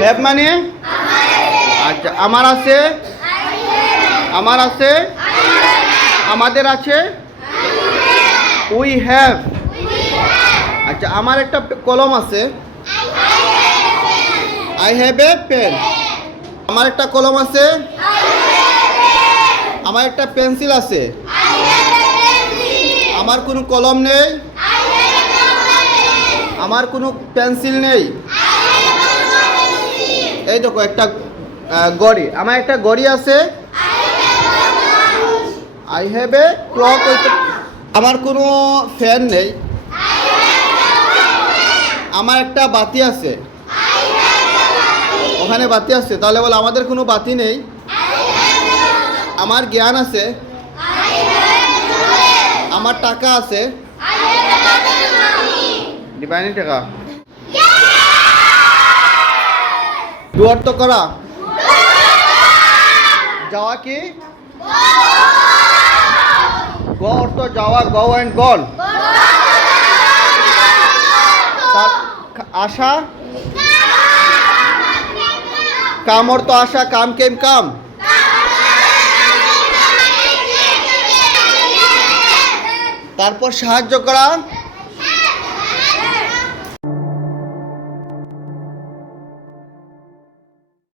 Have মানে? আচ্ছা আমার আছে? আমার আছে? আমাদের আছে? উই হ্যাভ আচ্ছা আমার একটা কলম আছে। আই হ্যাভ এ পেন আমার একটা কলম আছে। আমার একটা পেন্সিল আছে। আমার কোনো কলম নেই। আমার কোনো পেন্সিল নেই। এই দেখো একটা গড়ি। আমার একটা গড়ি আছে। আই হ্যাভ এ ক্লক আমার কোনো ফ্যান নেই। আমার একটা বাতি আছে। ওখানে বাতি আছে। তাহলে বলে আমাদের কোনো বাতি নেই। আমার জ্ঞান আছে। আমার টাকা আছে। ডিপাইনি টাকা। দু অর্থ করা। যাওয়া কি? গ অর্থ যাওয়া, গো অ্যান্ড তার আশা? কাম অর্থ আশা, কাম কেম কাম। তারপর সাহায্য করা?